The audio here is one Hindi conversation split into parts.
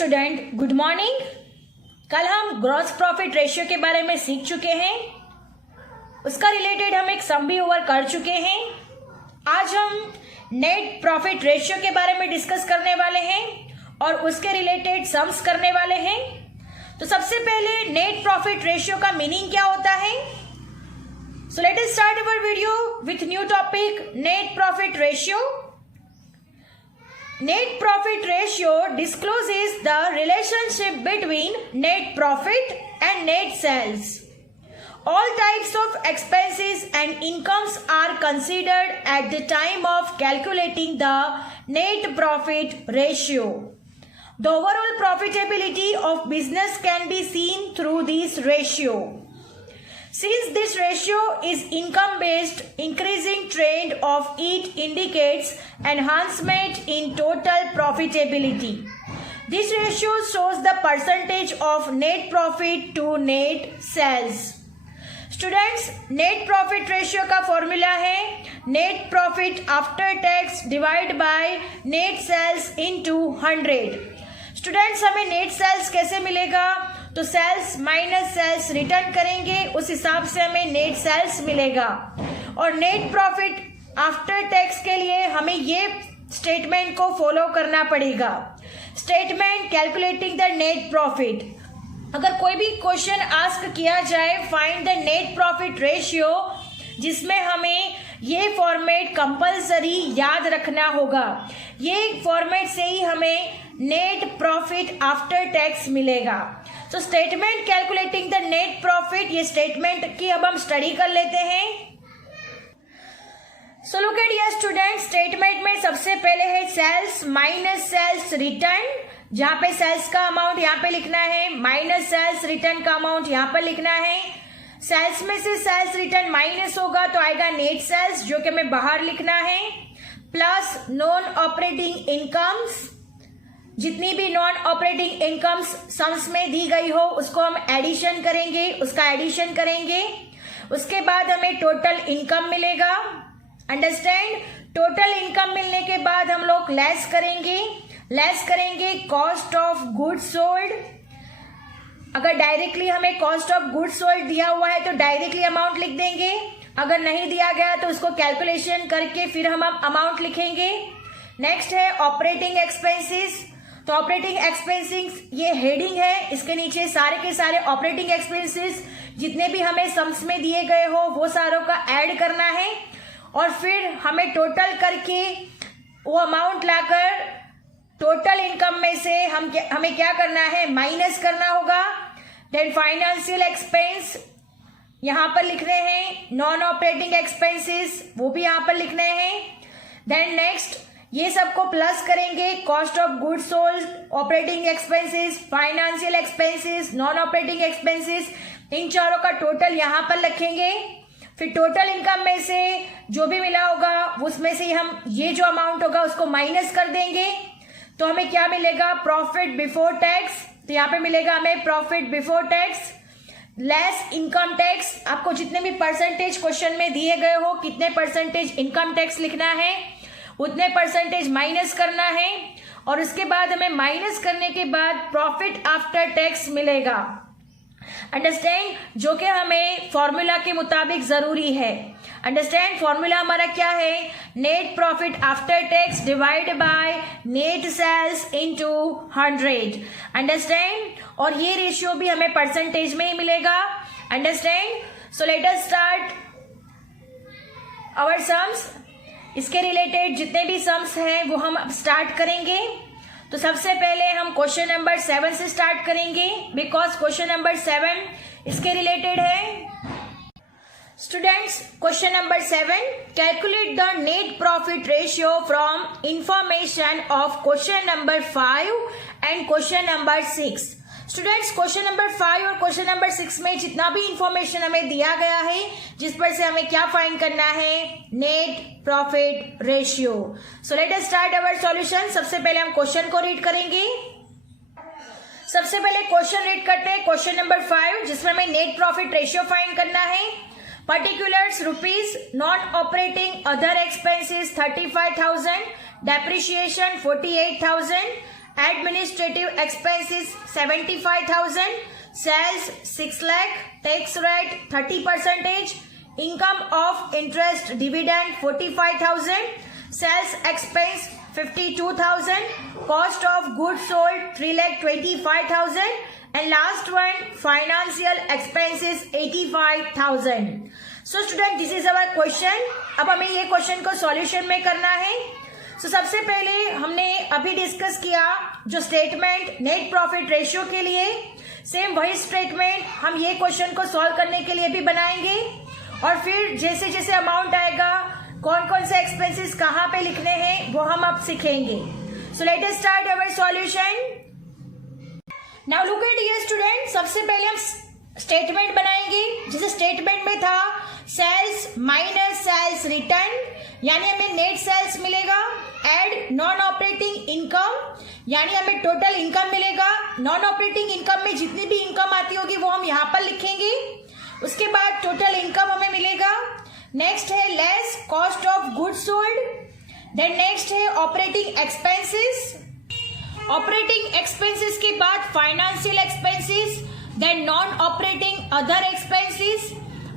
Student, good morning. कल हम ग्रॉस प्रॉफिट रेशियो के बारे में सीख चुके हैं। उसका रिलेटेड हम एक सम भी ओवर कर चुके हैं। आज हम नेट प्रॉफिट रेशियो के बारे में डिस्कस करने वाले हैं और उसके रिलेटेड सम्स करने वाले हैं। तो सबसे पहले नेट प्रॉफिट रेशियो का मीनिंग क्या होता है। So let us start our video with new topic, net profit ratio. Net profit ratio discloses the relationship between net profit and net sales. All types of expenses and incomes are considered at the time of calculating the net profit ratio. The overall profitability of business can be seen through this ratio. Since this ratio is income-based, increasing trend of it indicates enhancement in total profitability. This ratio shows the percentage of net profit to net sales. Students, net profit ratio का फॉर्मूला है net profit after tax divide by net sales into 100. Students, हमें नेट सेल्स कैसे मिलेगा? तो सेल्स माइनस सेल्स रिटर्न करेंगे, उस हिसाब से हमें नेट सेल्स मिलेगा। और नेट प्रॉफिट आफ्टर टैक्स के लिए हमें ये स्टेटमेंट को फॉलो करना पड़ेगा। Statement calculating the net profit. अगर कोई भी क्वेश्चन आस्क किया जाए find the net profit ratio, जिसमें हमें ये फॉर्मेट कंपलसरी याद रखना होगा। ये फॉर्मेट से ही हमें नेट प्रॉफिट आफ्टर टैक्स मिलेगा। तो statement calculating the net profit, ये स्टेटमेंट की अब हम स्टडी कर लेते हैं। सो लुक एट ये स्टूडेंट, स्टेटमेंट में सबसे पहले है सेल्स माइनस सेल्स रिटर्न, जहां पे सेल्स का अमाउंट यहाँ पे लिखना है, माइनस सेल्स रिटर्न का अमाउंट यहाँ पर लिखना है। सेल्स में से सेल्स रिटर्न माइनस होगा तो आएगा नेट सेल्स, जो कि हमें बाहर लिखना है, प्लस नॉन ऑपरेटिंग इनकम्स। जितनी भी नॉन ऑपरेटिंग इनकम्स सम्स में दी गई हो उसको हम एडिशन करेंगे, उसका एडिशन करेंगे। उसके बाद हमें टोटल इनकम मिलेगा। अंडरस्टैंड? टोटल इनकम मिलने के बाद हम लोग लेस करेंगे कॉस्ट ऑफ गुड्स सोल्ड। अगर डायरेक्टली हमें कॉस्ट ऑफ गुड्स सोल्ड दिया हुआ है तो डायरेक्टली अमाउंट लिख देंगे, अगर नहीं दिया गया तो उसको कैलकुलेशन करके फिर हम अमाउंट लिखेंगे। नेक्स्ट है ऑपरेटिंग एक्सपेंसेस। तो ऑपरेटिंग एक्सपेंसेस ये हेडिंग है, इसके नीचे सारे के सारे ऑपरेटिंग एक्सपेंसेस जितने भी हमें सम्स में दिए गए हो वो सारों का ऐड करना है और फिर हमें टोटल करके वो अमाउंट लाकर टोटल इनकम में से हमें क्या करना है, माइनस करना होगा। देन फाइनेंशियल एक्सपेंस यहां पर लिखने हैं, नॉन ऑपरेटिंग एक्सपेंसेस वो भी यहां पर लिखने हैं। देन नेक्स्ट ये सबको प्लस करेंगे, cost of goods sold, operating expenses, financial expenses, non operating expenses, इन चारों का टोटल यहां पर लिखेंगे। फिर टोटल इनकम में से जो भी मिला होगा उसमें से हम ये जो अमाउंट होगा उसको माइनस कर देंगे, तो हमें क्या मिलेगा, प्रॉफिट बिफोर टैक्स। तो यहाँ पे मिलेगा हमें profit before tax less income tax. आपको जितने भी परसेंटेज क्वेश्चन में दिए गए हो, कितने परसेंटेज इनकम टैक्स लिखना है, उतने परसेंटेज माइनस करना है और उसके बाद हमें माइनस करने के बाद प्रॉफिट आफ्टर टैक्स मिलेगा। अंडरस्टैंड? जो कि हमें फॉर्मूला के मुताबिक जरूरी है। अंडरस्टैंड? फॉर्मूला हमारा क्या है, net profit after tax divide by net sales into 100। Understand? और ये रेशियो भी हमें परसेंटेज में ही मिलेगा। Understand? So let us start our sums. इसके रिलेटेड जितने भी सम्स हैं वो हम अब स्टार्ट करेंगे। तो सबसे पहले हम क्वेश्चन नंबर 7 से स्टार्ट करेंगे, बिकॉज क्वेश्चन नंबर 7 इसके रिलेटेड है। Students, question number 7, calculate the net profit ratio from information of question number 5 and question number 6। Students, question number 5 और क्वेश्चन नंबर 6 में जितना भी इंफॉर्मेशन हमें दिया गया है, जिस पर से हमें क्या फाइंड करना है, net profit ratio. So let us start our solution. सबसे पहले हम क्वेश्चन को रीड करेंगे। सबसे पहले क्वेश्चन रीड करते हैं, क्वेश्चन नंबर 5, जिसमें हमें नेट प्रॉफिट रेशियो फाइंड करना है। Particulars rupees, non operating other expenses 35,000, depreciation 48,000 Administrative expenses 75,000, sales 6 lakh, tax rate 30%, income of interest dividend 45,000, sales expense 52,000, cost of goods sold 3,25,000, and last one financial expenses 85,000. So student, this is our question. अब हमें ये क्वेश्चन को सॉल्यूशन में करना है. सबसे पहले हमने अभी डिस्कस किया जो स्टेटमेंट नेट प्रॉफिट रेशियो के लिए, सेम वही स्टेटमेंट हम ये क्वेश्चन को सॉल्व करने के लिए भी बनाएंगे. और फिर जैसे जैसे अमाउंट आएगा, कौन कौन से एक्सपेंसेस कहाँ पे लिखने हैं, वो हम अब सीखेंगे. सो let us start our solution. Now look at here student. सबसे पहले हम स्टेटमेंट बनाएंगे. जैसे स्टेटमेंट में था सेल्स माइनस सेल्स रिटर्न, यानी हमें नेट सेल्स मिलेगा. एड नॉन ऑपरेटिंग इनकम, यानी हमें टोटल इनकम मिलेगा. नॉन ऑपरेटिंग इनकम में जितनी भी इनकम आती होगी वो हम यहाँ पर लिखेंगे. उसके बाद टोटल इनकम हमें मिलेगा. नेक्स्ट है less cost of goods sold. Then next है ऑपरेटिंग एक्सपेंसेस. ऑपरेटिंग एक्सपेंसेस के बाद financial expenses, then non operating other expenses,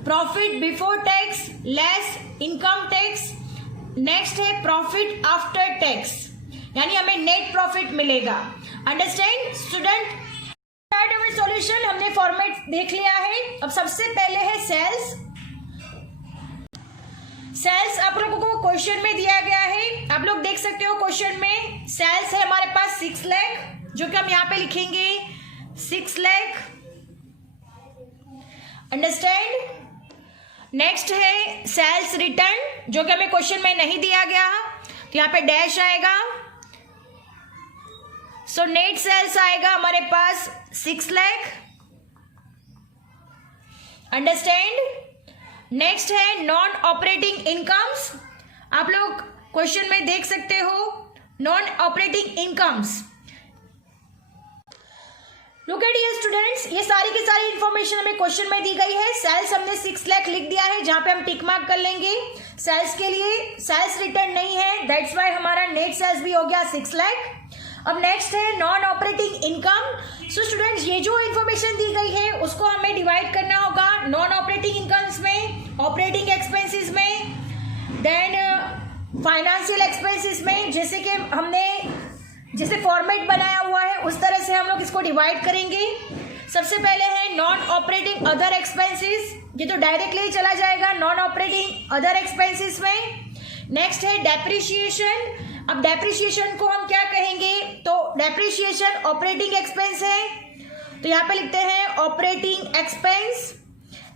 profit before tax less income tax. Next है प्रॉफिट आफ्टर टैक्स, यानी हमें नेट प्रॉफिट मिलेगा. Understand student. Start our solution. हमने फॉर्मेट देख लिया है. अब सबसे पहले है सेल्स. सेल्स आप लोगों को क्वेश्चन में दिया गया है. आप लोग देख सकते हो क्वेश्चन में सेल्स है हमारे पास 6 लाख, जो कि हम यहाँ पे लिखेंगे 6 लाख. अंडरस्टैंड. नेक्स्ट है सेल्स रिटर्न, जो कि हमें क्वेश्चन में नहीं दिया गया, तो यहाँ पे डैश आएगा. सो नेट सेल्स आएगा हमारे पास 6 लाख. अंडरस्टैंड. नेक्स्ट है नॉन ऑपरेटिंग इनकम्स. आप लोग क्वेश्चन में देख सकते हो non operating incomes. Look at here students. ये सारी की सारी इंफॉर्मेशन हमें क्वेश्चन में दी गई है. सेल्स हमने 6 लाख लिख दिया है, जहां पे हम टिक मार्क कर लेंगे. सेल्स के लिए सेल्स रिटर्न नहीं है, दैट्स वाई हमारा नेट सेल्स भी हो गया 6 लाख. अब नेक्स्ट है non operating income. So students, ये जो इंफॉर्मेशन दी गई है उसको हमें डिवाइड करना होगा नॉन ऑपरेटिंग इनकम्स में, ऑपरेटिंग एक्सपेंसेस में, देन फाइनेंशियल एक्सपेंसेस में. जैसे कि हमने जैसे फॉर्मेट बनाया हुआ है उस तरह से हम लोग इसको डिवाइड करेंगे. सबसे पहले है नॉन ऑपरेटिंग अदर एक्सपेंसेस. ये तो डायरेक्टली चला जाएगा नॉन ऑपरेटिंग अदर एक्सपेंसेस में. नेक्स्ट है डेप्रिसिएशन. अब डेप्रिसिएशन को हम क्या कहेंगे, तो डेप्रिसिएशन ऑपरेटिंग एक्सपेंस है, तो यहाँ पे लिखते हैं ऑपरेटिंग एक्सपेंस.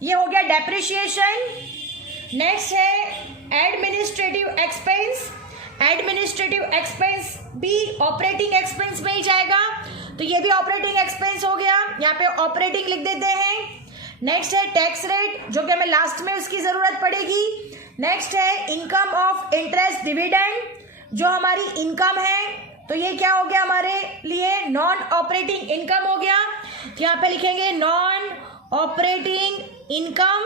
ये हो गया डेप्रिसिएशन. नेक्स्ट है एडमिनिस्ट्रेटिव एक्सपेंस. एडमिनिस्ट्रेटिव एक्सपेंस भी ऑपरेटिंग एक्सपेंस में ही जाएगा, तो ये भी ऑपरेटिंग एक्सपेंस हो गया. यहाँ पे ऑपरेटिंग लिख देते हैं. नेक्स्ट है टैक्स रेट, जो कि हमें लास्ट में उसकी जरूरत पड़ेगी. नेक्स्ट है इनकम ऑफ इंटरेस्ट डिविडेंड, जो हमारी इनकम है, तो ये क्या हो गया हमारे लिए नॉन ऑपरेटिंग इनकम हो गया. तो यहाँ पे लिखेंगे non operating income.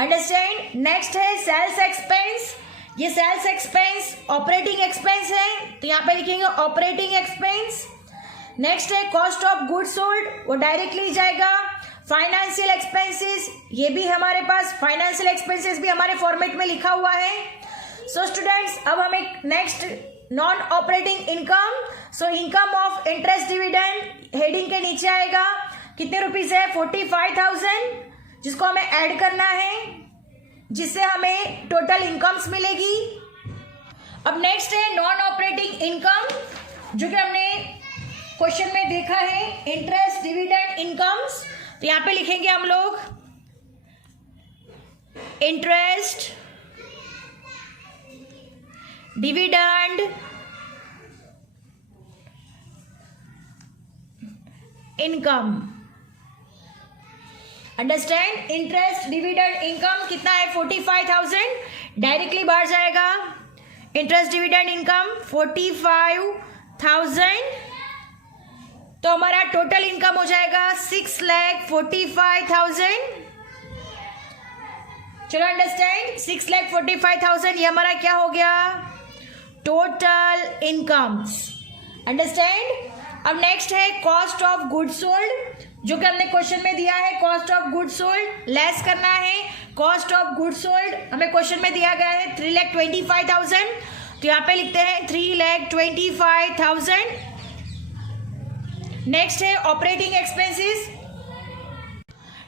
Understand. Next है सेल्स एक्सपेंस. ये सेल्स एक्सपेंस ऑपरेटिंग एक्सपेंस है, तो यहाँ पे लिखेंगे ऑपरेटिंग एक्सपेंस. नेक्स्ट है कॉस्ट ऑफ गुड्स सोल्ड, वो डायरेक्टली जाएगा. फाइनेंशियल एक्सपेंसेस, ये भी हमारे पास फाइनेंशियल एक्सपेंसेस भी हमारे फॉर्मेट में लिखा हुआ है. सो स्टूडेंट्स, अब हमें next non operating income. So income of interest dividend heading के नीचे आएगा. कितने रुपीज है, 45,000, जिसको हमें ऐड करना है, जिससे हमें टोटल इनकम्स मिलेगी. अब नेक्स्ट है नॉन ऑपरेटिंग इनकम, जो कि हमने क्वेश्चन में देखा है इंटरेस्ट डिविडेंड इनकम्स. तो यहाँ पे लिखेंगे हम लोग interest dividend income. Understand. Interest dividend income कितना है, 45,000, डायरेक्टली बाहर जाएगा. इंटरेस्ट डिविडेंड इनकम 45,000, तो हमारा टोटल इनकम हो जाएगा 6,45,000. चलो अंडरस्टैंड. 6,45,000 ये हमारा क्या हो गया, टोटल इनकम्स. अंडरस्टैंड। अब नेक्स्ट है कॉस्ट ऑफ गुड सोल्ड, जो कि हमने क्वेश्चन में दिया है cost of good sold less करना है। कॉस्ट ऑफ गुड सोल्ड हमें क्वेश्चन में दिया गया है 3,25,000, तो यहाँ पे लिखते हैं 3,25,000। नेक्स्ट है ऑपरेटिंग एक्सपेंसेस।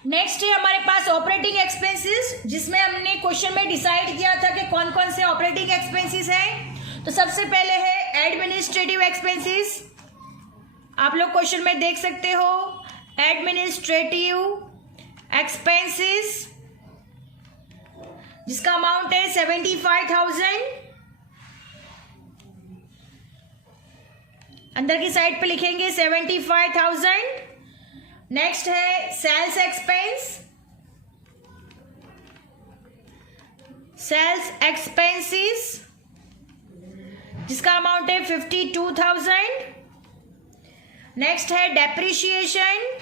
नेक्स्ट है हमारे पास ऑपरेटिंग एक्सपेंसेस, जिसमें हमने क्वेश्चन में डिसाइड किया था कि कौन कौन से ऑपरेटिंग एक्सपेंसेस हैं। तो सबसे पहले है एडमिनिस्ट्रेटिव एक्सपेंसेस, आप लोग क्वेश्चन में देख सकते हो एडमिनिस्ट्रेटिव एक्सपेंसेस, जिसका अमाउंट है 75,000। अंदर की साइड पे लिखेंगे 75,000। नेक्स्ट है सेल्स एक्सपेंस, सेल्स एक्सपेंसेस, जिसका अमाउंट है 52,000। नेक्स्ट है डेप्रिशिएशन,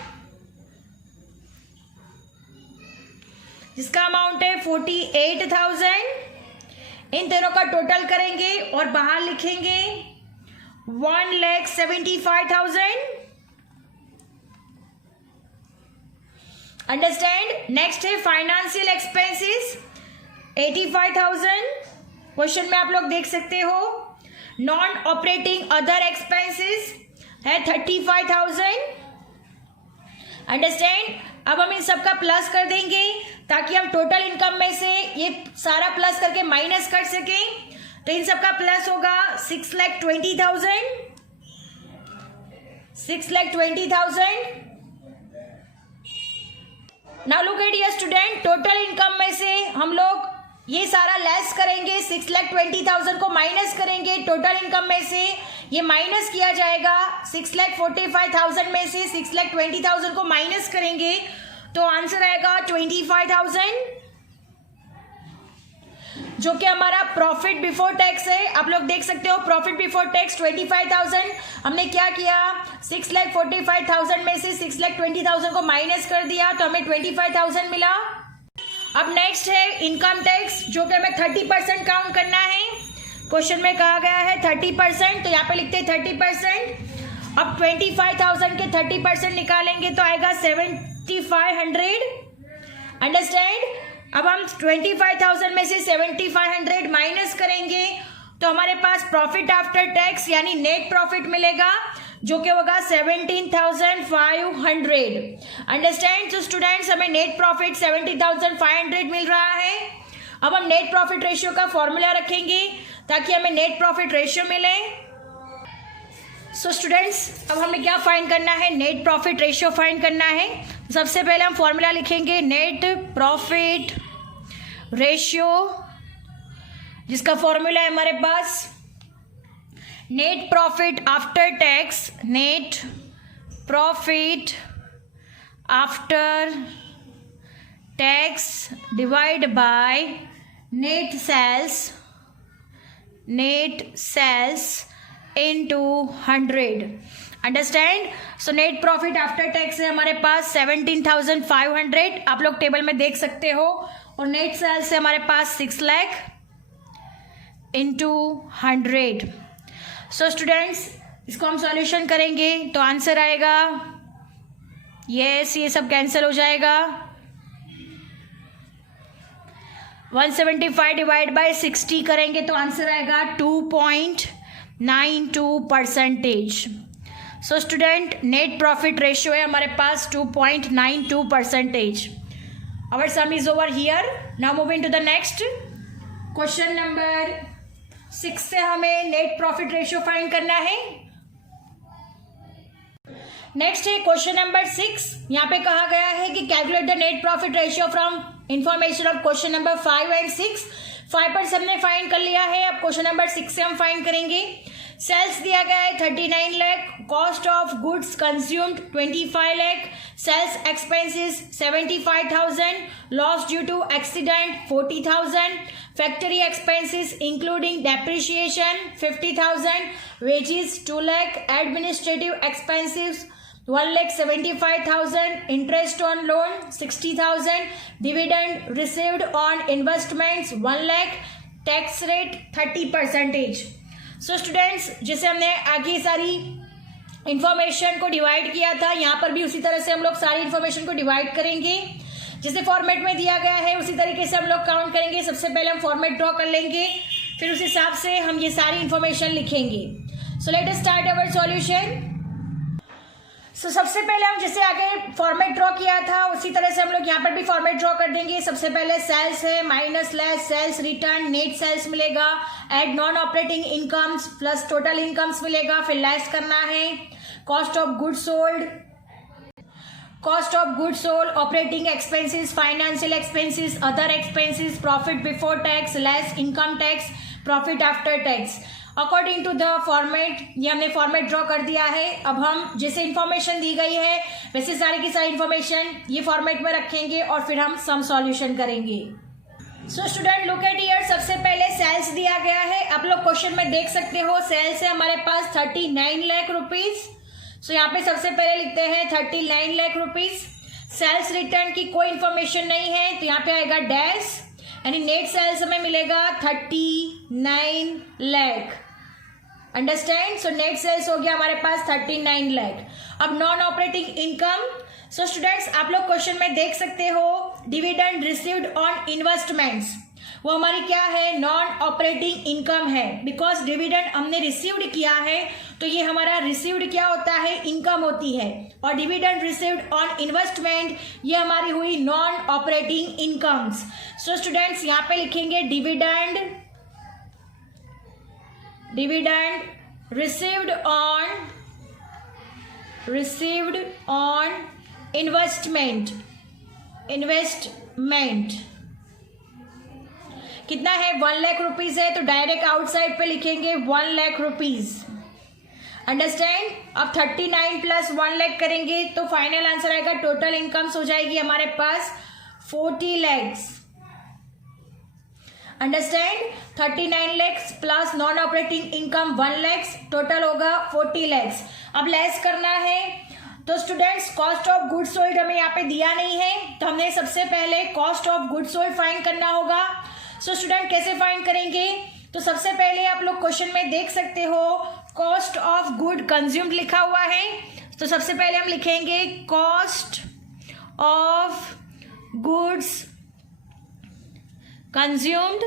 जिसका अमाउंट है 48,000। इन तीनों का टोटल करेंगे और बाहर लिखेंगे 1,75,000। अंडरस्टैंड। नेक्स्ट है फाइनेंशियल एक्सपेंसेस 85,000, क्वेश्चन में आप लोग देख सकते हो। नॉन ऑपरेटिंग अदर एक्सपेंसेस है 35,000। अंडरस्टैंड। अब हम इन सब का प्लस कर देंगे ताकि हम टोटल इनकम में से ये सारा प्लस करके माइनस कर सकें। तो इन सब का प्लस होगा 6,20,000, 6,20,000। Now look at your student, total income में से हम लोग ये सारा लेस करेंगे, 6,20,000 को माइनस करेंगे। टोटल इनकम में से ये माइनस किया जाएगा, 6,45,000 में से 6,20,000 को माइनस करेंगे तो आंसर आएगा 25,000, जो कि हमारा प्रॉफिट बिफोर टैक्स है। आप लोग देख सकते हो प्रॉफिट बिफोर टैक्स 25,000। हमने क्या किया, 6,45,000 में से 6,20,000 को माइनस कर दिया तो हमें 25,000 मिला। अब नेक्स्ट है इनकम टैक्स, जो कि हमें 30% काउंट करना है। क्वेश्चन में कहा गया है 30%, तो यहाँ पे लिखते हैं 30%। अब 25,000 के 30% निकालेंगे तो आएगा 7,500। अंडरस्टैंड। अब हम 25,000 में से 7,500 माइनस करेंगे तो हमारे पास प्रॉफिट आफ्टर टैक्स यानी नेट प्रॉफिट मिलेगा, जो कि होगा 17,500। अंडरस्टैंड। तो स्टूडेंट्स हमें नेट प्रॉफिट 17,500 मिल रहा है। अब हम नेट प्रॉफिट रेशियो का फॉर्मूला रखेंगे ताकि हमें नेट प्रॉफिट रेशियो मिले। सो स्टूडेंट्स अब हमें क्या फाइंड करना है, नेट प्रॉफिट रेशियो फाइंड करना है। सबसे पहले हम फॉर्मूला लिखेंगे नेट प्रॉफिट रेशियो, जिसका फॉर्मूला है हमारे पास net profit after tax, net profit after tax divide by net sales into 100। Understand. So net profit after tax है हमारे पास 17,500, आप लोग टेबल में देख सकते हो, और नेट सेल्स है हमारे पास 6 लाख इंटू 100। सो स्टूडेंट्स इसको हम सॉल्यूशन करेंगे तो आंसर आएगा ये सब कैंसिल हो जाएगा। 175 डिवाइड बाय 60 करेंगे तो आंसर आएगा 2.92%। So student net profit ratio है हमारे पास 2.92%। Our sum is over here. Now moving to the next question number 6 से हमें नेट प्रॉफिट रेशियो फाइंड करना है। नेक्स्ट है क्वेश्चन नंबर 6। यहाँ पे कहा गया है कि calculate the net profit ratio from information of question number 5 and 6। 5 पर सबने फाइंड कर लिया है, अब क्वेश्चन नंबर 6 से हम फाइंड करेंगे। सेल्स दिया गया है 39 lakh, cost of goods consumed 25 lakh, sales expenses 75,000, loss due to accident 40,000, factory expenses including depreciation 50,000, wages 2 lakh, administrative expenses 1,75,000, interest on loan 60,000, dividend received on investments 1 lakh, tax rate 30%। So students, जैसे हमने आगे सारी इंफॉर्मेशन को डिवाइड किया था, यहाँ पर भी उसी तरह से हम लोग सारी इंफॉर्मेशन को डिवाइड करेंगे। जैसे फॉर्मेट में दिया गया है उसी तरीके से हम लोग काउंट करेंगे। सबसे पहले हम फॉर्मेट ड्रॉ कर लेंगे, फिर उस हिसाब से हम ये सारी इंफॉर्मेशन लिखेंगे। So let us start our solution. So सबसे पहले हम जैसे आगे फॉर्मेट ड्रॉ किया था उसी तरह से हम लोग यहाँ पर भी फॉर्मेट ड्रॉ कर देंगे। सबसे पहले सेल्स है, minus less sales return, net sales मिलेगा, add non operating incomes plus total incomes मिलेगा, फिर लेस करना है cost of goods sold, cost of goods sold, operating expenses, financial expenses, other expenses, profit before tax, less income tax, profit after tax according to the format. ये हमने फॉर्मेट ड्रॉ कर दिया है। अब हम जैसे इंफॉर्मेशन दी गई है वैसे सारी की सारी इंफॉर्मेशन ये फॉर्मेट में रखेंगे और फिर हम सम सॉल्यूशन करेंगे। So student look at here, सबसे पहले सेल्स दिया गया है। आप लोग क्वेश्चन में देख सकते हो सेल्स है हमारे पास 39 लाख रुपीज। सो यहाँ पे सबसे पहले लिखते हैं 39 लाख रुपीज। सेल्स रिटर्न की कोई इंफॉर्मेशन नहीं है तो यहाँ पे आएगा डैश, यानी नेट सेल्स हमें मिलेगा 39 lakh. Understand? So net sales हो गया हमारे पास 39 लाख। अब non operating income. So students आप लोग क्वेश्चन में देख सकते हो डिविडेंड रिसीव्ड ऑन इन्वेस्टमेंट्स, वो हमारी क्या है, नॉन ऑपरेटिंग इनकम है। बिकॉज डिविडेंड हमने रिसीव्ड किया है तो ये हमारा रिसीव्ड क्या होता है, इनकम होती है, और डिविडेंड रिसीव्ड ऑन इन्वेस्टमेंट ये हमारी हुई non operating incomes. So students यहाँ पे लिखेंगे डिविडेंड रिसीव्ड ऑन इन्वेस्टमेंट कितना है, 1 लाख रुपीज है तो डायरेक्ट आउटसाइड पे लिखेंगे 1 लाख रुपीज। अंडरस्टैंड? अब 39 प्लस 1 लाख करेंगे तो फाइनल आंसर आएगा, टोटल इनकम्स हो जाएगी हमारे पास 40 lakhs. Understand? 39 lakhs plus non operating income 1 lakhs, total होगा 40 लैक्स। अब लेस करना है तो students cost of goods sold हमें यहाँ पे दिया नहीं है तो हमने सबसे पहले cost of goods sold find करना होगा। सो स्टूडेंट कैसे फाइंड करेंगे, तो सबसे पहले आप लोग क्वेश्चन में देख सकते हो कॉस्ट ऑफ गुड कंज्यूम्ड लिखा हुआ है। तो सबसे पहले हम लिखेंगे cost of goods consumed.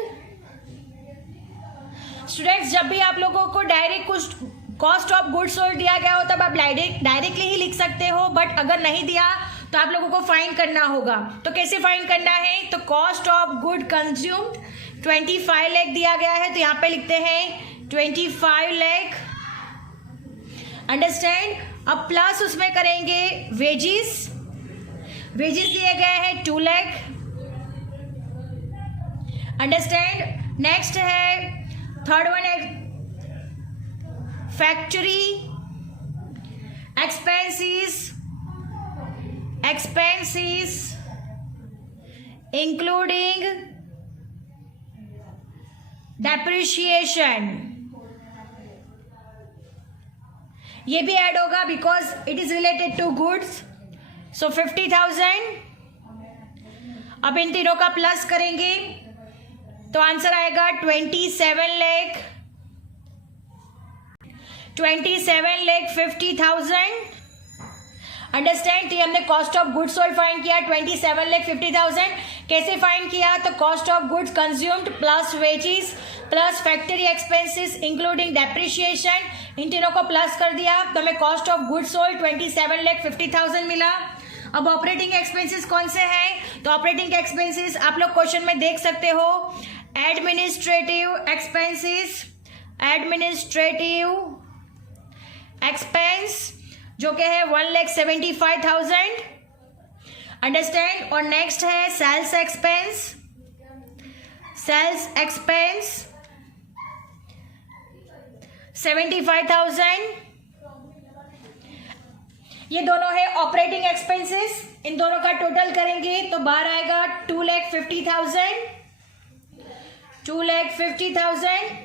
Students जब भी आप लोगों को डायरेक्ट कुछ कॉस्ट ऑफ गुड्स सोल्ड दिया गया हो तब आप डायरेक्टली ही लिख सकते हो, बट अगर नहीं दिया तो आप लोगों को फाइंड करना होगा। तो कैसे फाइंड करना है, तो cost of good consumed 25 lakh दिया गया है तो यहाँ पे लिखते हैं 25 लाख। अंडरस्टैंड? अब प्लस उसमें करेंगे वेजिस दिए गए हैं 2 लाख। अंडरस्टैंड? नेक्स्ट है थर्ड वन है फैक्ट्री expenses including depreciation, ये भी ऐड होगा because it is related to goods. So 50,000। अब इन तीनों का प्लस करेंगे तो आंसर आएगा 27 लाख 50,000। अंडरस्टैंड? हमने cost of goods sold find किया 27 लाख 50,000। कैसे फाइंड किया, तो cost of goods consumed plus wages plus factory expenses including depreciation, इन तीनों को प्लस कर दिया तो हमें cost of goods sold 27 lakh 50,000 मिला। अब ऑपरेटिंग एक्सपेंसेस कौन से हैं, तो ऑपरेटिंग एक्सपेंसेस आप लोग क्वेश्चन में देख सकते हो एडमिनिस्ट्रेटिव एक्सपेंस जो कि है 1,75,000। अंडरस्टैंड? और नेक्स्ट है सेल्स एक्सपेंस 75,000। ये दोनों है ऑपरेटिंग एक्सपेंसेस, इन दोनों का टोटल करेंगे तो बाहर आएगा 2,50,000।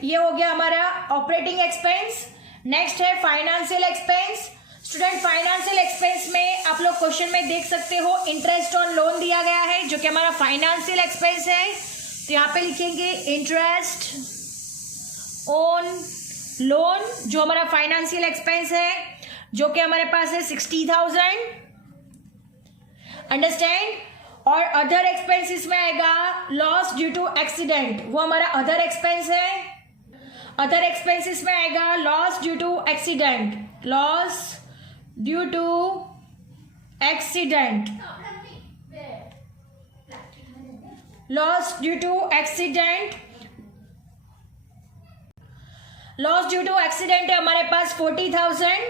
ये हो गया हमारा ऑपरेटिंग एक्सपेंस। नेक्स्ट है financial expense. Student financial expense में आप लोग क्वेश्चन में देख सकते हो इंटरेस्ट ऑन लोन दिया गया है जो कि हमारा फाइनेंशियल एक्सपेंस है तो यहाँ पे लिखेंगे इंटरेस्ट ऑन लोन जो हमारा फाइनेंशियल एक्सपेंस है, जो कि हमारे पास है 60,000, अंडरस्टैंड। और अदर एक्सपेंसेस में आएगा लॉस ड्यू टू एक्सीडेंट, वो हमारा अदर एक्सपेंस है। अदर एक्सपेंसेस में आएगा loss due to accident, loss due to accident, loss due to accident. Loss due to accident है हमारे पास 40,000।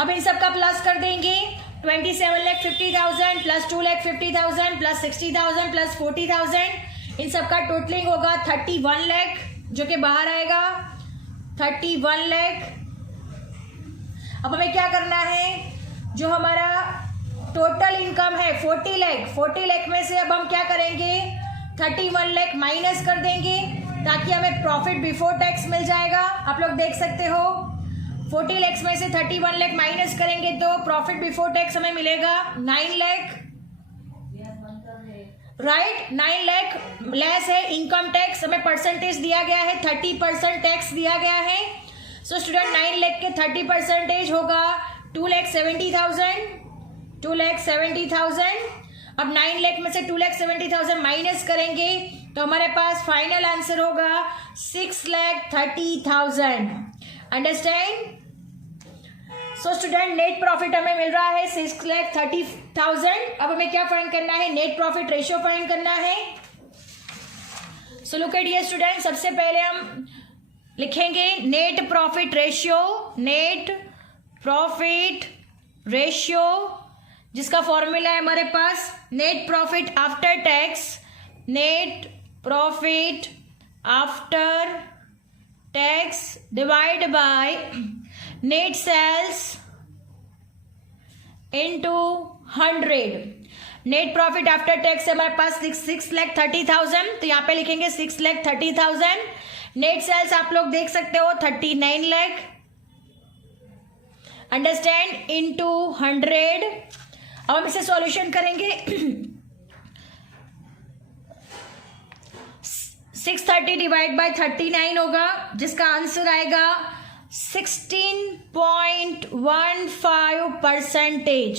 अब इन सब का प्लस कर देंगे, 27,50,000 प्लस 2,50,000 प्लस 60,000 प्लस 40,000, इन सब का टोटलिंग होगा 31 लाख, जो कि बाहर आएगा 31 लाख। अब हमें क्या करना है, जो हमारा टोटल इनकम है 40 लाख, 40 लाख में से अब हम क्या करेंगे, 31 लाख माइनस कर देंगे, ताकि हमें प्रॉफिट बिफोर टैक्स मिल जाएगा। आप लोग देख सकते हो 40 लाख में से 31 लाख माइनस करेंगे तो प्रॉफिट बिफोर टैक्स हमें मिलेगा 9 लाख, राइट। 9 लाख लेस है इनकम टैक्स, हमें परसेंटेज दिया गया है 30% टैक्स दिया गया है। सो स्टूडेंट 9 लाख के 30% होगा 2,70,000, 2,70,000। अब 9 लाख में से 2,70,000 माइनस करेंगे तो हमारे पास फाइनल आंसर होगा 6,30,000, अंडरस्टैंड। सो स्टूडेंट नेट प्रॉफिट हमें मिल रहा है 6,30,000। अब हमें क्या फाइंड करना है, नेट प्रॉफिट रेशियो फाइंड करना है। So look at here student, सबसे पहले हम लिखेंगे net profit ratio, net profit ratio जिसका फॉर्मूला है हमारे पास net profit after tax, net profit after tax divide by net sales into 100। Net profit after tax है हमारे पास 6,30,000, तो यहां पे लिखेंगे 6,30,000। नेट सेल्स आप लोग देख सकते हो 39 लाख, अंडरस्टैंड, इनटू 100। अब हम इसे सॉल्यूशन करेंगे 630 डिवाइड बाय 39 होगा, जिसका आंसर आएगा 16.15%।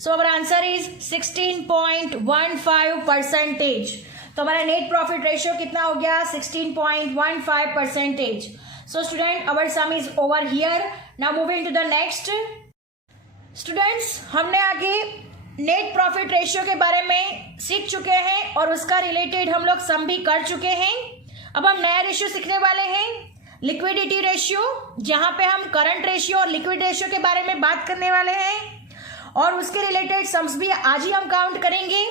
सो अवर आंसर इज 16.15%। तो हमारा नेट प्रॉफिट रेशियो कितना हो गया, 16.15%। So student our sum is over here. Now moving to the next. Students हमने आगे नेट प्रॉफिट रेशियो के बारे में सीख चुके हैं और उसका रिलेटेड हम लोग सम भी कर चुके हैं। अब हम नया रेशियो सीखने वाले हैं, लिक्विडिटी रेशियो, जहां पे हम करंट रेशियो और लिक्विड रेशियो के बारे में बात करने वाले हैं और उसके रिलेटेड सम्स भी आज ही हम काउंट करेंगे।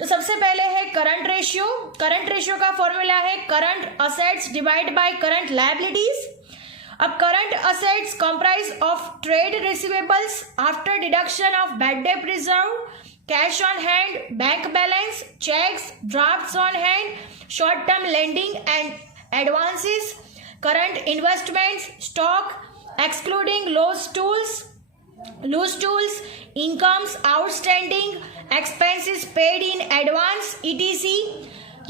तो सबसे पहले है करंट रेशियो। करंट रेशियो का फॉर्मूला है current assets divide by current liabilities. अब current assets comprise of trade receivables after deduction of bad debt reserve, cash on hand, bank balance, cheques, drafts on hand, short term lending and advances, current investments, stock excluding loose tools, incomes outstanding, expenses paid in advance, ETC,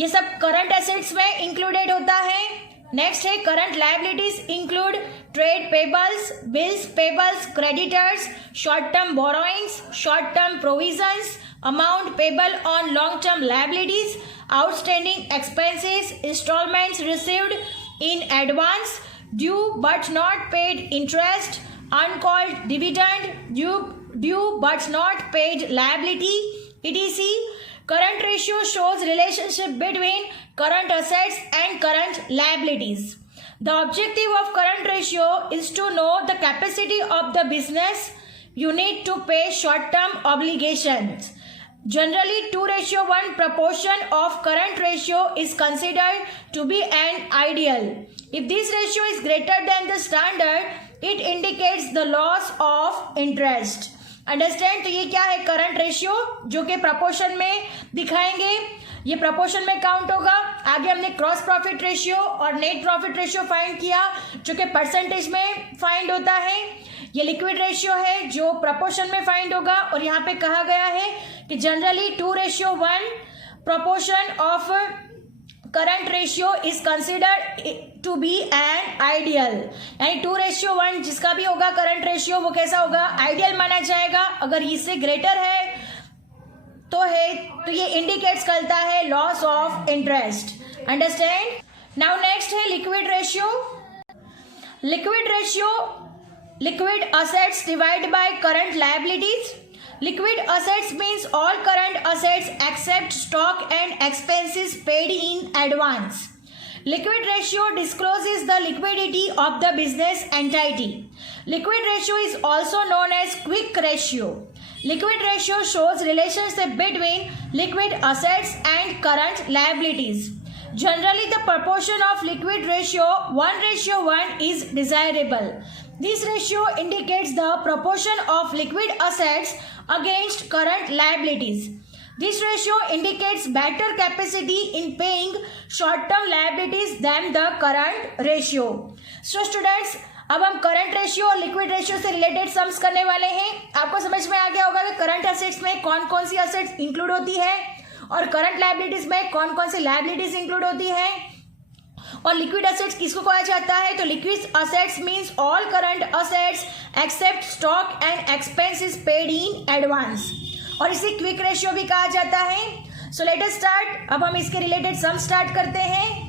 ये सब करंट एसेट्स में इंक्लूडेड होता है। नेक्स्ट है current liabilities, include trade payables, bills payables, creditors, short term borrowings, short term provisions, amount payable on long term liabilities, outstanding expenses, instalments received in advance, due but not paid interest, uncalled dividend, due but not paid liability, etc. Current ratio shows relationship between current assets and current liabilities. The objective of current ratio is to know the capacity of the business unit to pay short-term obligations. Generally, 2:1 proportion of current ratio is considered to be an ideal. If this ratio is greater than the standard, it indicates the loss of interest. Understand? तो ये क्या है करंट रेशियो, जो कि प्रपोर्शन में दिखाएंगे, ये प्रपोर्शन में काउंट होगा। आगे हमने क्रॉस प्रॉफिट रेशियो और नेट प्रॉफिट रेशियो फाइंड किया, जो कि परसेंटेज में फाइंड होता है। ये लिक्विड रेशियो है जो प्रपोर्शन में फाइंड होगा, और यहाँ पे कहा गया है कि generally 2:1 proportion of current ratio is considered to be an ideal, यानी 2:1 जिसका भी होगा करंट रेशियो वो कैसा होगा, आइडियल माना जाएगा। अगर इससे ग्रेटर है तो ये इंडिकेट्स करता है loss of interest. Understand. Now next है liquid ratio. Liquid ratio, liquid assets divide by current liabilities. Liquid assets means all current assets except stock and expenses paid in advance. Liquid ratio discloses the liquidity of the business entity. Liquid ratio is also known as quick ratio. Liquid ratio shows relationship between liquid assets and current liabilities. Generally, the proportion of liquid ratio 1:1 is desirable. This ratio indicates the proportion of liquid assets against current liabilities. This ratio indicates better capacity in paying short-term liabilities than the current ratio. So students, अब हम करंट रेशियो और लिक्विड रेशियो से रिलेटेड सम्स करने वाले हैं। आपको समझ में आ गया होगा कि करंट असेट्स में कौन कौन सी असेट्स इंक्लूड होती है और करंट लायबिलिटीज में कौन कौन सी लायबिलिटीज इंक्लूड होती है, और लिक्विड असेट्स किसको कहा जाता है। तो liquid assets means all current assets except stock and expenses paid in advance, और इसे क्विक रेशियो भी कहा जाता है। So let us start. अब हम इसके रिलेटेड सम स्टार्ट करते हैं।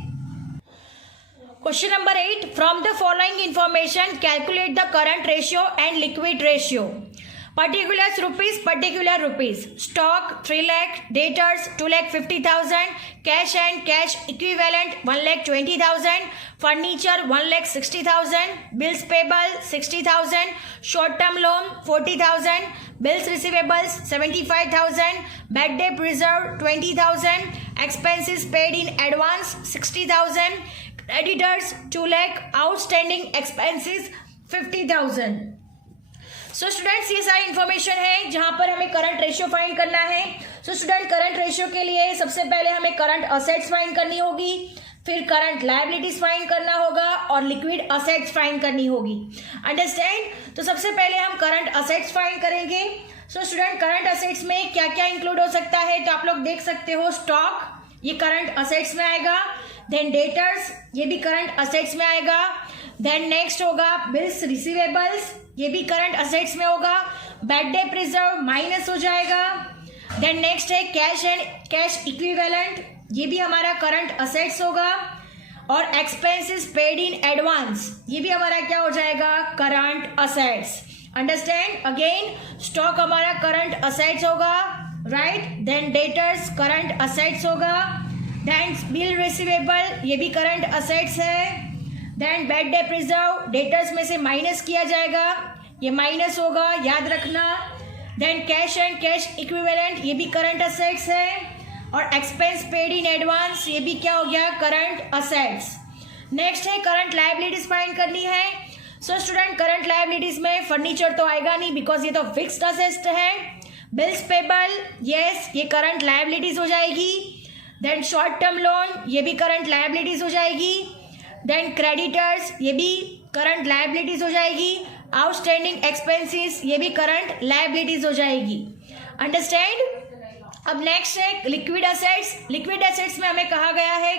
Question number 8, from the following information calculate the current ratio and liquid ratio. Particulars rupees, stock 3 lakh, debtors 2,50,000, cash and cash equivalent 1,20,000, furniture 1,60,000, bills payable 60,000, short term loan 40,000, bills receivables 75,000, bad debt reserve 20,000, expenses paid in advance 60,000, creditors 2 lakh, outstanding expenses 50,000। So students, ये सारी इन्फॉर्मेशन है जहां पर हमें करंट रेशियो फाइंड करना है। सो स्टूडेंट, करंट रेशियो के लिए सबसे पहले हमें करंट असेट्स फाइंड करनी होगी, फिर करंट लायबिलिटीज फाइंड करना होगा और लिक्विड असेट्स फाइंड करनी होगी। अंडरस्टैंड। तो सबसे पहले हम करंट असेट्स फाइंड करेंगे। सो स्टूडेंट, करंट असेट्स में क्या क्या इंक्लूड हो सकता है, तो आप लोग देख सकते हो स्टॉक, ये करंट असेट्स में आएगा। देन डेटर्स, ये भी करंट असेट्स में आएगा। देन नेक्स्ट होगा बिल्स रिसीवेबल्स, ये भी करंट असेट्स में होगा। बैड डेट रिजर्व माइनस हो जाएगा। देन नेक्स्ट है कैश एंड कैश इक्विवेलेंट, ये भी हमारा करंट असेट्स होगा। और एक्सपेंसेस पेड इन एडवांस, ये भी हमारा क्या हो जाएगा, current assets. Understand. Again stock हमारा करंट असेट्स होगा, right. Then debtors current assets होगा। देन बिल रिसीवेबल, ये भी करंट असेट्स है। Then bad debt reserve, debtors में से माइनस किया जाएगा, ये माइनस होगा, याद रखना। Then cash and cash equivalent, ये भी करंट असेट्स है। और एक्सपेंस पेड इन एडवांस, ये भी क्या हो गया, करंट असेट्स। नेक्स्ट है करंट लायबिलिटीज फाइंड करनी है। सो स्टूडेंट, करंट लायबिलिटीज में फर्नीचर तो आएगा नहीं बिकॉज ये तो फिक्स्ड असेट है। बिल्स पेबल, यस, ये करंट लायबिलिटीज हो जाएगी। देन शॉर्ट टर्म लोन, ये भी करंट लायबिलिटीज हो जाएगी। देन क्रेडिटर्स, ये भी करंट लायबिलिटीज हो जाएगी। आउटस्टैंडिंग एक्सपेंसेस, ये भी करंट लायबिलिटीज हो जाएगी। अंडरस्टैंड। अब नेक्स्ट है लिक्विड असेट्स। लिक्विड असेट्स में हमें कहा गया है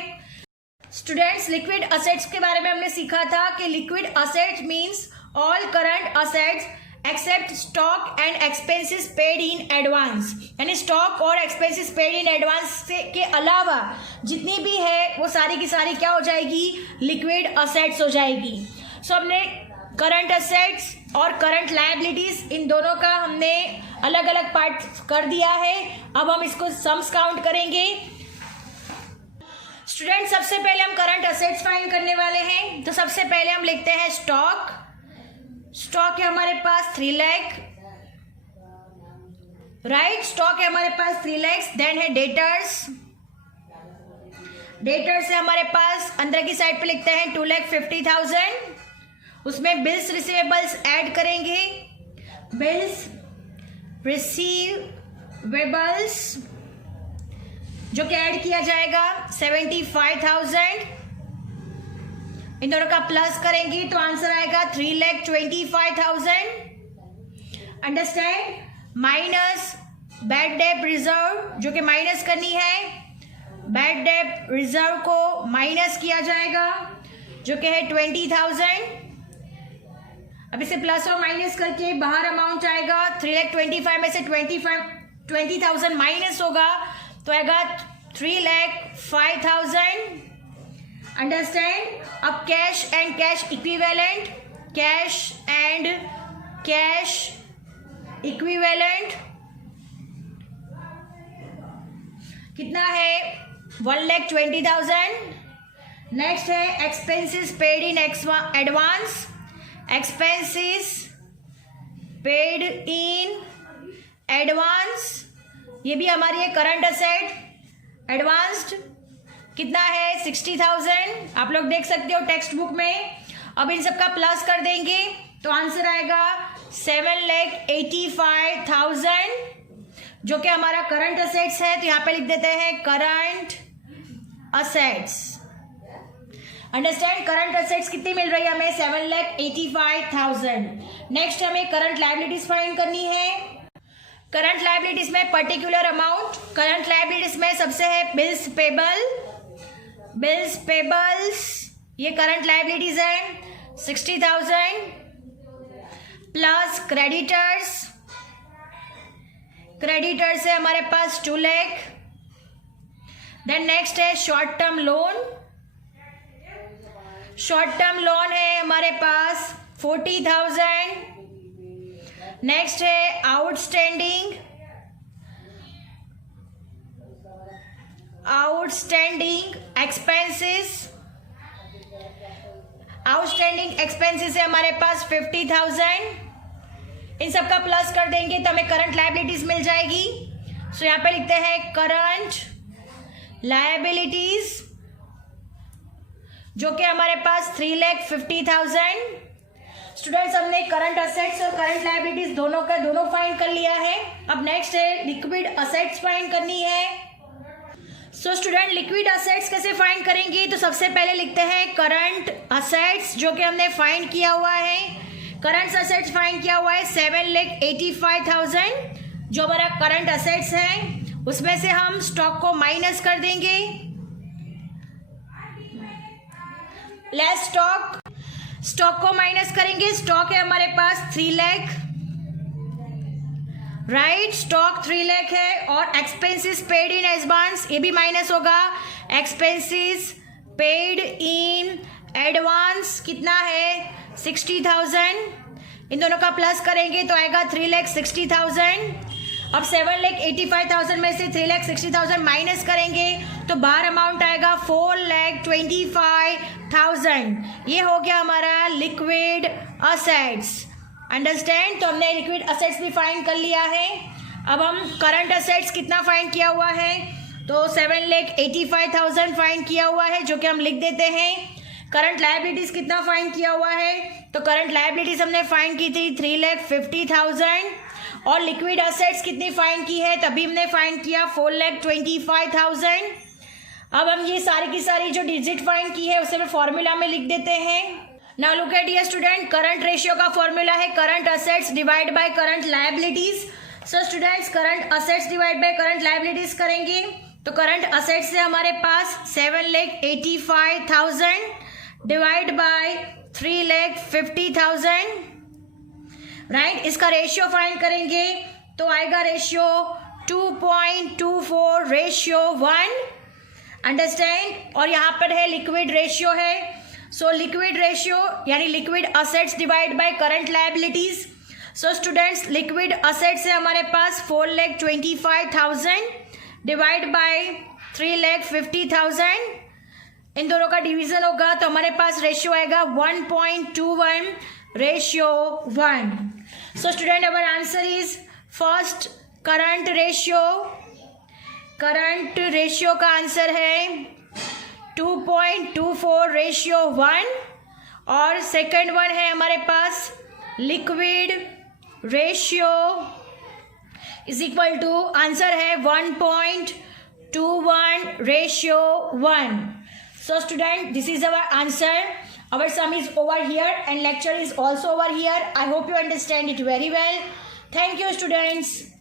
स्टूडेंट्स, लिक्विड असेट्स के बारे में हमने सीखा था कि liquid assets means all current assets except stock and expenses paid in advance, यानी स्टॉक और एक्सपेंसेस पेड इन एडवांस के अलावा जितनी भी है वो सारी की सारी क्या हो जाएगी, लिक्विड असेट्स हो जाएगी। सो हमने करंट असेट्स और करंट लायबिलिटीज इन दोनों का हमने अलग अलग पार्ट कर दिया है। अब हम इसको सम्स काउंट करेंगे। स्टूडेंट, सबसे पहले हम करंट असेट्स फाइंड करने वाले हैं। तो सबसे पहले हम लिखते हैं स्टॉक। स्टॉक है हमारे पास 3 लाख, राइट। स्टॉक है हमारे पास 3 लाख। देन है डेटर्स। डेटर्स है हमारे पास अंदर की साइड पे लिखते हैं 2,50,000। उसमें बिल्स रिसीवेबल्स ऐड करेंगे। बिल्स रिसीवेबल्स जो कि ऐड किया जाएगा 75,000। इन दोनों का प्लस करेंगे तो आंसर आएगा 3,25,000। Understand. Minus bad debt reserve जो कि माइनस करनी है बैड डेट रिजर्व को माइनस किया जाएगा जो कि है 20,000। अब इसे प्लस और माइनस करके बाहर अमाउंट आएगा 3,25,000 में से 20,000 माइनस होगा तो आएगा 3,05,000। अंडरस्टैंड। अब cash and cash equivalent, cash and cash equivalent कितना है 1,20,000। नेक्स्ट है expenses paid in advance, expenses paid in advance ये भी हमारी है करंट असेट। एडवांस्ड कितना है 60,000, आप लोग देख सकते हो टेक्स्ट बुक में। अब इन सब का प्लस कर देंगे तो आंसर आएगा 7,85,000 जो कि हमारा करंट असेट्स है। तो यहाँ पे लिख देते हैं current assets. Understand. Current assets कितनी मिल रही है हमें 7,85,000। नेक्स्ट हमें करंट लायबिलिटीज फाइंड करनी है। करंट लायबिलिटीज में पर्टिकुलर अमाउंट, करंट लायबिलिटीज में सबसे है बिल्स पेबल, बिल्स पेबल्स ये करंट लायबिलिटीज है 60,000 प्लस क्रेडिटर्स, क्रेडिटर्स है हमारे पास 2 लाख। देन नेक्स्ट है short term loan, short term loan है हमारे पास 40,000। नेक्स्ट है outstanding, outstanding expenses, outstanding expenses है हमारे पास 50,000। इन सब का प्लस कर देंगे तो हमें करंट लायबिलिटीज मिल जाएगी। सो यहाँ पे लिखते हैं करंट लायबिलिटीज जो कि हमारे पास 3,50,000। स्टूडेंट्स हमने करंट असेट्स और करंट लायबिलिटीज दोनों का दोनों फाइंड कर लिया है। अब नेक्स्ट है लिक्विड असेट्स फाइंड करनी है। सो स्टूडेंट लिक्विड असेट्स कैसे फाइंड करेंगे तो सबसे पहले लिखते हैं करंट असेट्स जो कि हमने फाइंड किया हुआ है। करंट असेट्स फाइंड किया हुआ है 7,85,000 जो हमारा करंट असेट्स है। उसमें से हम स्टॉक को माइनस कर देंगे। लेस स्टॉक, स्टॉक को माइनस करेंगे। स्टॉक है हमारे पास 3 लाख, राइट। स्टॉक 3 लाख है और एक्सपेंसेस पेड इन एडवांस ये भी माइनस होगा। एक्सपेंसेस पेड इन एडवांस कितना है 60,000। इन दोनों का प्लस करेंगे तो आएगा 3,60,000। अब 7,85,000 में से 3,60,000 माइनस करेंगे तो बाहर अमाउंट आएगा 4,25,000। ये हो गया हमारा लिक्विड असेट्स। अंडरस्टैंड। तो हमने लिक्विड असेट्स भी फाइंड कर लिया है। अब हम करंट असेट्स कितना फाइंड किया हुआ है तो 7,85,000 फाइंड किया हुआ है जो कि हम लिख देते हैं। करंट लायबिलिटीज कितना फाइंड किया हुआ है तो करंट लायबिलिटीज हमने फाइंड की थी 3,50,000 और लिक्विड असेट्स कितनी फाइंड की है तभी हमने फाइंड किया 4,25,000। अब हम ये सारी की सारी जो डिजिट फाइंड की है उसे फॉर्मूला में लिख देते हैं। Now look at dear student, current ratio का फॉर्मूला है current assets divide by current liabilities. So students current assets divide by current liabilities करेंगे तो करंट असेट्स से हमारे पास 7,85,000 डिवाइड बाय 3,50,000, राइट। इसका रेशियो फाइंड करेंगे तो आएगा रेशियो 2.24:1। अंडरस्टैंड। और यहाँ पर है लिक्विड रेशियो है। सो लिक्विड रेशियो यानी liquid assets divide by current liabilities. So students liquid assets है हमारे पास 4,25,000 डिवाइड बाय 3,50,000। इन दोनों का डिवीजन होगा तो हमारे पास रेशियो आएगा 1.21:1। So student our answer is first current ratio. Current ratio का आंसर है 2.24:1 और सेकंड वन है हमारे पास liquid ratio is equal to answer है 1.21:1। So student, this is our answer. Our sum is over here and lecture is also over here. I hope you understand it very well. Thank you students.